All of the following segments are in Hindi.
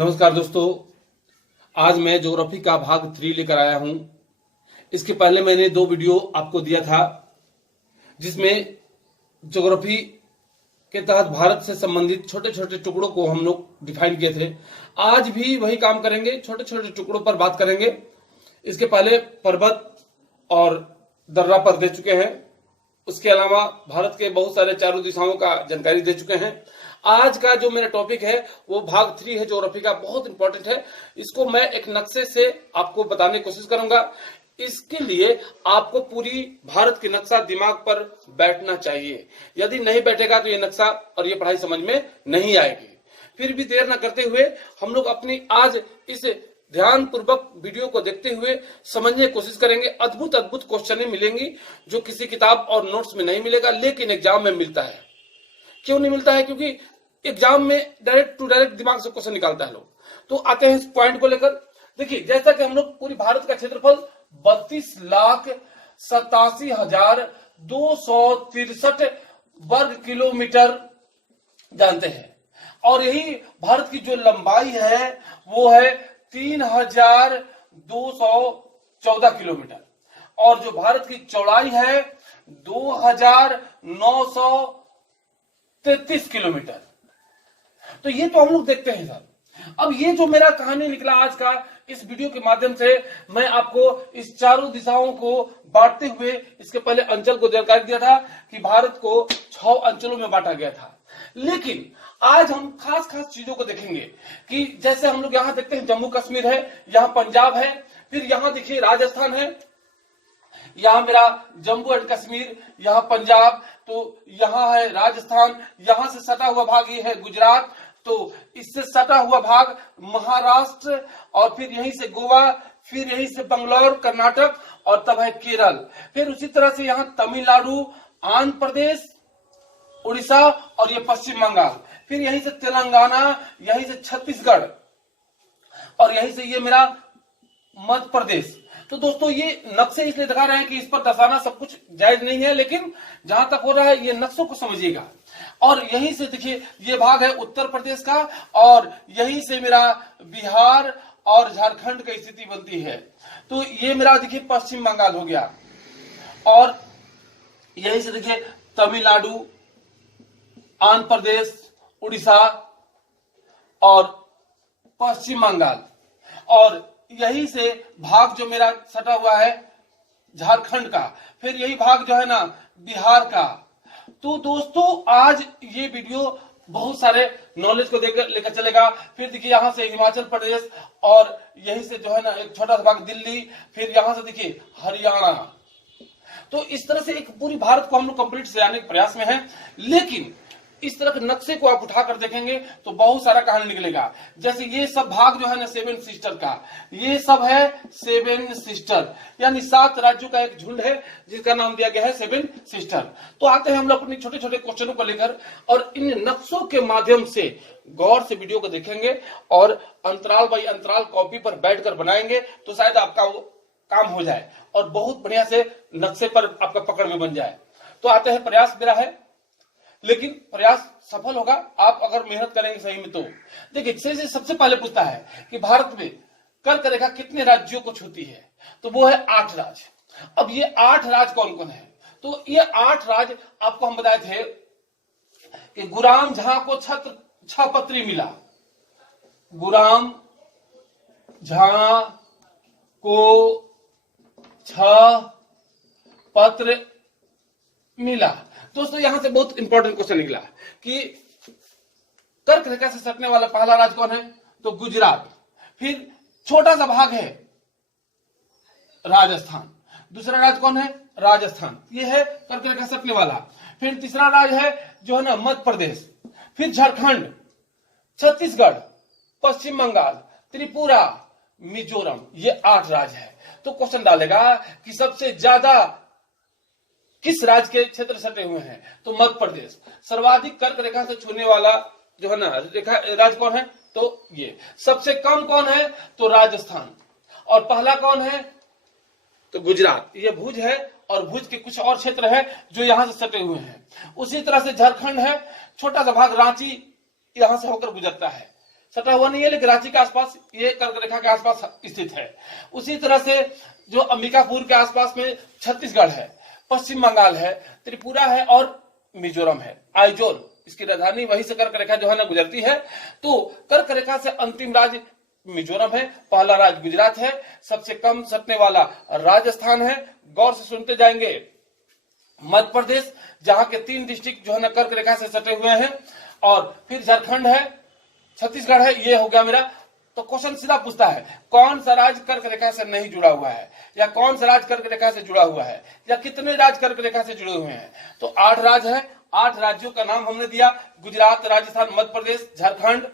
नमस्कार दोस्तों, आज मैं ज्योग्राफी का भाग 3 लेकर आया हूं। इसके पहले मैंने 2 वीडियो आपको दिया था जिसमें ज्योग्राफी के तहत भारत से संबंधित छोटे छोटे टुकड़ों को हम लोग डिफाइन किए थे। आज भी वही काम करेंगे, छोटे छोटे टुकड़ों पर बात करेंगे। इसके पहले पर्वत और दर्रा पर दे चुके हैं, उसके अलावा भारत के बहुत सारे चारों दिशाओं का जानकारी दे चुके हैं। आज का जो मेरा टॉपिक है वो भाग 3 है, ज्योग्राफी का, बहुत इंपॉर्टेंट है। इसको मैं एक नक्शे से आपको बताने की कोशिश करूंगा। इसके लिए आपको पूरी भारत की नक्शा दिमाग पर बैठना चाहिए। यदि नहीं बैठेगा तो ये नक्शा और ये पढ़ाई समझ में नहीं आएगी। फिर भी देर न करते हुए हम लोग अपनी आज इस ध्यान पूर्वक वीडियो को देखते हुए समझने की कोशिश करेंगे। अद्भुत अद्भुत क्वेश्चन मिलेंगी जो किसी किताब और नोट्स में नहीं मिलेगा, लेकिन एग्जाम में मिलता है। क्यों नहीं मिलता है? क्योंकि एग्जाम में डायरेक्ट टू डायरेक्ट दिमाग से क्वेश्चन निकालता है लोग। तो आते हैं इस पॉइंट को लेकर। देखिए, जैसा कि हम लोग पूरी भारत का क्षेत्रफल 32,87,263 वर्ग किलोमीटर जानते हैं, और यही भारत की जो लंबाई है वो है 3,214 किलोमीटर, और जो भारत की चौड़ाई है 2,933 किलोमीटर। तो ये तो हम लोग देखते हैं सर। अब ये जो मेरा कहानी निकला आज का, इस वीडियो के माध्यम से मैं आपको इस चारों दिशाओं को बांटते हुए, इसके पहले अंचल को जानकारी दिया था कि भारत को 6 अंचलों में बांटा गया था। लेकिन आज हम खास खास चीजों को देखेंगे कि जैसे हम लोग यहाँ देखते हैं जम्मू कश्मीर है, यहाँ पंजाब है, फिर यहाँ देखिए राजस्थान है, यहाँ मेरा जम्मू एंड कश्मीर, यहाँ पंजाब, तो यहाँ है राजस्थान, यहाँ से सटा हुआ भाग ये है गुजरात, तो इससे सटा हुआ भाग महाराष्ट्र, और फिर यहीं से गोवा, फिर यहीं से बंगलौर कर्नाटक, और तब है केरल। फिर उसी तरह से यहाँ तमिलनाडु, आंध्र प्रदेश, उड़ीसा, और ये पश्चिम बंगाल, फिर यहीं से तेलंगाना, यहीं से छत्तीसगढ़, और यहीं से ये मेरा मध्य प्रदेश। तो दोस्तों, ये नक्शे इसलिए दिखा रहे हैं कि इस पर दर्शाना सब कुछ जायज नहीं है, लेकिन जहां तक हो रहा है ये नक्शों को समझिएगा। और यहीं से देखिए ये भाग है उत्तर प्रदेश का, और यहीं से मेरा बिहार और झारखंड की स्थिति बनती है। तो ये मेरा देखिए पश्चिम बंगाल हो गया, और यहीं से देखिए तमिलनाडु, आंध्र प्रदेश, उड़ीसा और पश्चिम बंगाल, और यही से भाग जो मेरा सटा हुआ है झारखंड का, फिर यही भाग जो है ना बिहार का। तो दोस्तों, आज ये वीडियो बहुत सारे नॉलेज को लेकर चलेगा। फिर देखिए यहाँ से हिमाचल प्रदेश, और यहीं से जो है ना एक छोटा सा भाग दिल्ली, फिर यहाँ से देखिए हरियाणा। तो इस तरह से एक पूरी भारत को हम लोग कंप्लीट से आने के प्रयास में हैं। लेकिन इस तरह के नक्शे को आप उठाकर देखेंगे तो बहुत सारा कहानी निकलेगा। जैसे ये सब भाग जो है ना 7 सिस्टर का, ये सब है 7 सिस्टर, यानी 7 राज्यों का एक झुंड है जिसका नाम दिया गया है 7 सिस्टर। तो आते हैं हम लोग अपने छोटे छोटे क्वेश्चनों को लेकर, और इन नक्शों के माध्यम से गौर से वीडियो को देखेंगे और अंतराल बाई अंतराल कॉपी पर बैठकर बनाएंगे, तो शायद आपका वो काम हो जाए और बहुत बढ़िया से नक्शे पर आपका पकड़ में बन जाए। तो आते हैं, प्रयास मेरा है, लेकिन प्रयास सफल होगा आप अगर मेहनत करेंगे सही में। तो देखिए, सबसे पहले पूछता है कि भारत में कर्क रेखा कितने राज्यों को छूती है? तो वो है 8 राज्य। अब ये 8 राज्य कौन कौन है? तो ये 8 राज्य आपको हम बताए थे कि गुराम झा को 6 पत्री मिला, गुराम झा को 6 पत्र मिला। दोस्तों, यहां से बहुत इंपॉर्टेंट क्वेश्चन निकला कि कर्क रेखा से सटने वाला पहला राज्य कौन है? तो गुजरात। फिर छोटा सा भाग है राजस्थान। दूसरा राज्य कौन है? राजस्थान, ये है कर्क रेखा से सटने वाला। फिर तीसरा राज्य है जो है ना मध्य प्रदेश, फिर झारखंड, छत्तीसगढ़, पश्चिम बंगाल, त्रिपुरा, मिजोरम, ये 8 राज्य है। तो क्वेश्चन डालेगा कि सबसे ज्यादा किस राज्य के क्षेत्र सटे हुए हैं? तो मध्य प्रदेश। सर्वाधिक कर्क रेखा से छूने वाला जो है ना रेखा राज्य कौन है? तो ये। सबसे कम कौन है? तो राजस्थान। और पहला कौन है? तो गुजरात। ये भुज है, और भुज के कुछ और क्षेत्र है जो यहां से सटे हुए हैं। उसी तरह से झारखंड है, छोटा सा भाग रांची यहां से होकर गुजरता है। सटा हुआ नहीं है, लेकिन रांची के आसपास, ये कर्क रेखा के आसपास स्थित है। उसी तरह से जो अंबिकापुर के आसपास में छत्तीसगढ़ है, पश्चिम बंगाल है, त्रिपुरा है और मिजोरम है। आइजोल इसकी राजधानी, वहीं से कर्क रेखा जो है ना गुजरती है। तो कर्क रेखा से अंतिम राज्य मिजोरम है, पहला राज्य गुजरात है, सबसे कम सटने वाला राजस्थान है। गौर से सुनते जाएंगे। मध्य प्रदेश, जहां के 3 डिस्ट्रिक्ट जो है ना कर्क रेखा से सटे हुए हैं, और फिर झारखंड है, छत्तीसगढ़ है, ये हो गया मेरा। तो क्वेश्चन सीधा पूछता है, कौन सा राज्य कर्क रेखा से नहीं जुड़ा हुआ है, या कौन सा राज्य कर्क रेखा से जुड़ा हुआ है, या कितने राज्य कर्क रेखा से जुड़े हुए हैं। तो 8 राज्य है, 8 राज्यों का नाम हमने दिया, गुजरात, राजस्थान, मध्य प्रदेश, झारखंड,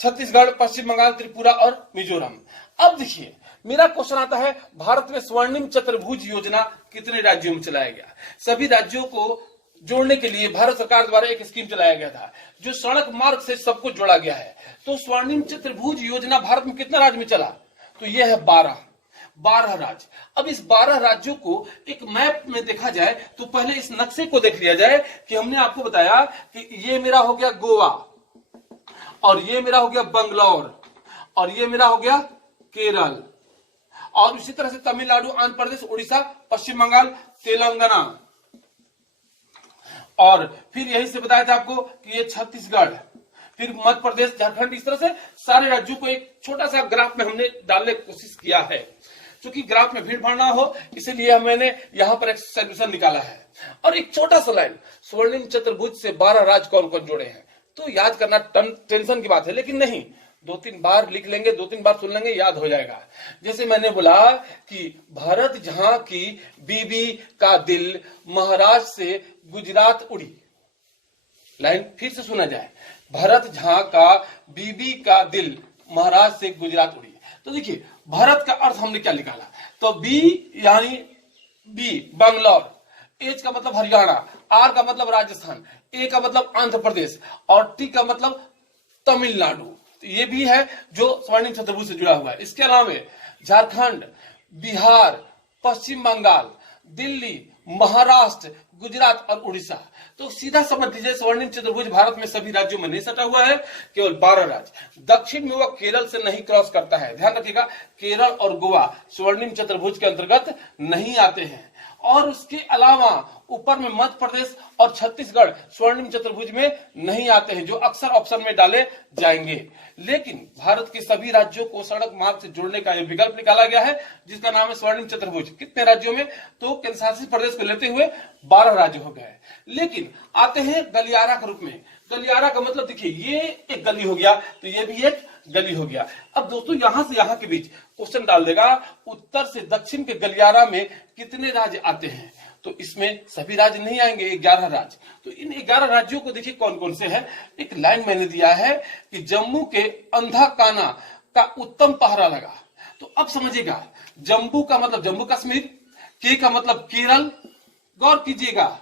छत्तीसगढ़, पश्चिम बंगाल, त्रिपुरा और मिजोरम। अब देखिए मेरा क्वेश्चन आता है, भारत में स्वर्णिम चतुर्भुज योजना कितने राज्यों में चलाया गया। सभी राज्यों को जोड़ने के लिए भारत सरकार द्वारा एक स्कीम चलाया गया था, जो सड़क मार्ग से सबको जोड़ा गया है। तो स्वर्णिम चतुर्भुज योजना भारत में कितने राज्य में चला, तो यह है 12 राज्य। अब इस 12 राज्यों को एक मैप में देखा जाए तो पहले इस नक्शे को देख लिया जाए कि हमने आपको बताया कि ये मेरा हो गया गोवा, और ये मेरा हो गया बंगलौर, और ये मेरा हो गया केरल, और इसी तरह से तमिलनाडु, आंध्र प्रदेश, उड़ीसा, पश्चिम बंगाल, तेलंगाना, और फिर यही से बताया था आपको कि ये छत्तीसगढ़, फिर मध्य प्रदेश, झारखंड। इस तरह से सारे राज्यों को एक छोटा सा ग्राफ में हमने डालने की कोशिश किया है। क्योंकि ग्राफ में भीड़ भाड़ ना हो, इसीलिए मैंने यहां पर एक सोल्यूशन निकाला है। और एक छोटा सा लाइन, स्वर्णिम चतुर्भुज से 12 राज्य कौन कौन जुड़े हैं, तो याद करना टेंशन की बात है, लेकिन नहीं, 2-3 बार लिख लेंगे, 2-3 बार सुन लेंगे, याद हो जाएगा। जैसे मैंने बोला कि भारत जहां की बीबी का दिल महाराष्ट्र से गुजरात उड़ी। लाइन फिर से सुना जाए, भारत जहां का बीबी का दिल महाराष्ट्र से गुजरात उड़ी। तो देखिए भारत का अर्थ हमने क्या निकाला, तो बी यानी बी बंगलौर, एच का मतलब हरियाणा, आर का मतलब राजस्थान, ए का मतलब आंध्र प्रदेश, और टी का मतलब तमिलनाडु। तो ये भी है जो स्वर्णिम चतुर्भुज से जुड़ा हुआ है। इसके अलावा झारखंड, बिहार, पश्चिम बंगाल, दिल्ली, महाराष्ट्र, गुजरात और उड़ीसा। तो सीधा समझ लीजिए स्वर्णिम चतुर्भुज भारत में सभी राज्यों में नहीं सटा हुआ है, केवल 12 राज्य। दक्षिण में वह केरल से नहीं क्रॉस करता है, ध्यान रखिएगा, केरल और गोवा स्वर्णिम चतुर्भुज के अंतर्गत नहीं आते हैं। और उसके अलावा ऊपर में मध्य प्रदेश और छत्तीसगढ़ स्वर्णिम चतुर्भुज में नहीं आते हैं, जो अक्सर ऑप्शन में डाले जाएंगे। लेकिन भारत के सभी राज्यों को सड़क मार्ग से जोड़ने का यह विकल्प निकाला गया है, जिसका नाम है स्वर्णिम चतुर्भुज। कितने राज्यों में, तो केंद्र शासित प्रदेश को लेते हुए 12 राज्य हो गए। लेकिन आते हैं गलियारा के रूप में। गलियारा का मतलब देखिए, ये एक गली हो गया, तो ये भी एक गली हो गया। अब दोस्तों यहां से यहां के बीच क्वेश्चन डाल देगा, उत्तर से दक्षिण के गलियारा में कितने राज्य आते हैं, तो इसमें सभी राज्य नहीं आएंगे, 11 राज्य। तो इन 11 राज्यों को देखिए कौन कौन से हैं। एक लाइन मैंने दिया है कि जम्मू के अंधा काना का उत्तम पहरा लगा। तो अब समझिएगा, जम्मू का मतलब जम्मू कश्मीर, के का मतलब केरल, गौर कीजिएगा,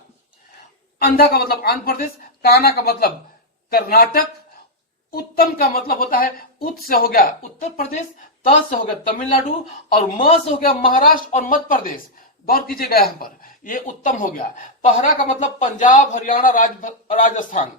अंधा का मतलब आंध्र प्रदेश, काना का मतलब कर्नाटक, उत्तम का मतलब होता है उत से हो गया उत्तर प्रदेश, त से हो गया तमिलनाडु, और म से हो गया महाराष्ट्र और मध्य प्रदेश। गौर कीजिएगा यहां पर, ये उत्तम हो गया। पहरा का मतलब पंजाब, हरियाणा, राजस्थान।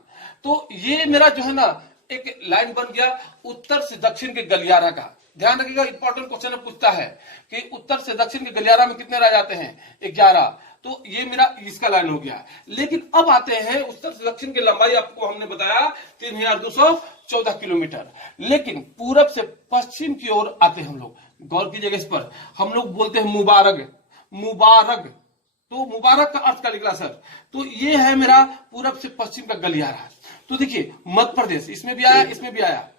तो ये मेरा जो है ना एक लाइन बन गया उत्तर से दक्षिण के गलियारा का। ध्यान रखिएगा, इंपॉर्टेंट क्वेश्चन पूछता है कि उत्तर से दक्षिण के गलियारा में कितने राज्य आते हैं, 11। तो ये मेरा इसका लाइन हो गया। लेकिन अब आते हैं उत्तर से दक्षिण की लंबाई, आपको हमने बताया 3214 किलोमीटर। लेकिन पूरब से पश्चिम की ओर आते हैं हम लोग। गौर कीजिएगा इस पर, हम लोग बोलते हैं मुबारक, मुबारक। तो मुबारक का अर्थ क्या निकला सर, तो ये है मेरा पूरब से पश्चिम का गलियारा। तो देखिए मध्य प्रदेश इसमें भी आया, इसमें भी आया।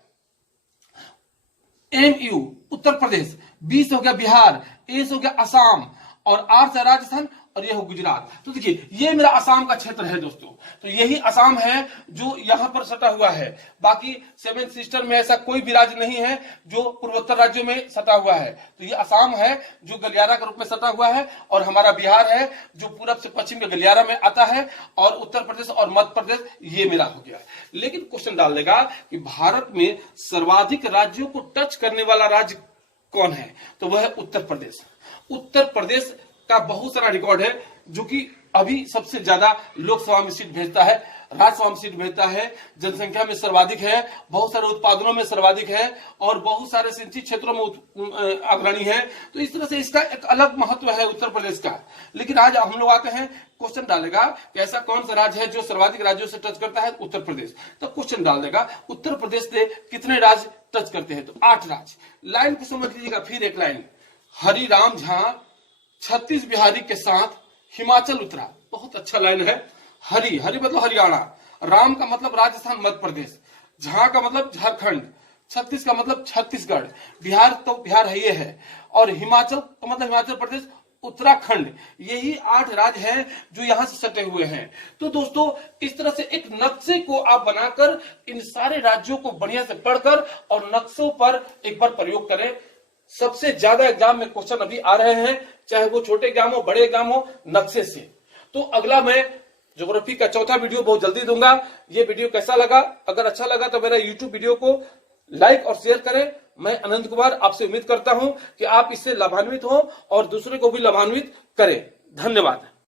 MU उत्तर प्रदेश, B से हो गया बिहार, A से हो गया असम, और R से राजस्थान, और ये हो गुजरात। तो देखिए ये मेरा असम का क्षेत्र है दोस्तों। तो यही असम है जो यहां पर सटा हुआ है। बाकी 7 सिस्टर में ऐसा कोई भी राज्य नहीं है जो पूर्वोत्तर राज्यों में सटा हुआ है। तो ये असम है जो गलियारा के रूप में सटा हुआ है, और हमारा बिहार है जो पूरब से पश्चिम के गलियारा में आता है, और उत्तर प्रदेश और मध्य प्रदेश ये मेरा हो गया। लेकिन क्वेश्चन डाल देगा कि भारत में सर्वाधिक राज्यों को टच करने वाला राज्य कौन है, तो वह है उत्तर प्रदेश। उत्तर प्रदेश का बहुत सारा रिकॉर्ड है, जो कि अभी सबसे ज्यादा लोकसभा में सीट भेजता है राजस्व सीट मिलता है, जनसंख्या में सर्वाधिक है, बहुत सारे उत्पादनों में सर्वाधिक है और बहुत सारे सिंचित क्षेत्रों में अग्रणी है। तो इस तरह से इसका एक अलग महत्व है उत्तर प्रदेश का। लेकिन आज हम लोग आते हैं, क्वेश्चन डालेगा कि ऐसा कौन सा राज्य है जो सर्वाधिक राज्यों से टच करता है, उत्तर प्रदेश। तो क्वेश्चन डाल देगा उत्तर प्रदेश से कितने राज्य टच करते हैं, तो 8 राज्य। लाइन को समझ लीजिएगा, फिर एक लाइन, हरिराम झा 36 बिहारी के साथ हिमाचल उतरा। बहुत अच्छा लाइन है। हरि मतलब हरियाणा, राम का मतलब राजस्थान मध्य प्रदेश, झा का मतलब झारखंड, 36 का मतलब छत्तीसगढ़, बिहार तो बिहार है ये है, और हिमाचल का मतलब हिमाचल प्रदेश, उत्तराखंड। यही 8 राज्य हैं जो यहां से सटे हुए हैं। तो दोस्तों इस तरह से एक नक्शे को आप बनाकर इन सारे राज्यों को बढ़िया से पढ़कर और नक्शों पर एक बार प्रयोग करें। सबसे ज्यादा एग्जाम में क्वेश्चन अभी आ रहे हैं, चाहे वो छोटे एग्जाम हो बड़े एग्जाम हो, नक्शे से। तो अगला मैं ज्योग्राफी का चौथा वीडियो बहुत जल्दी दूंगा। ये वीडियो कैसा लगा? अगर अच्छा लगा तो मेरा यूट्यूब वीडियो को लाइक और शेयर करें। मैं अनंत कुमार आपसे उम्मीद करता हूं कि आप इससे लाभान्वित हो और दूसरे को भी लाभान्वित करें। धन्यवाद।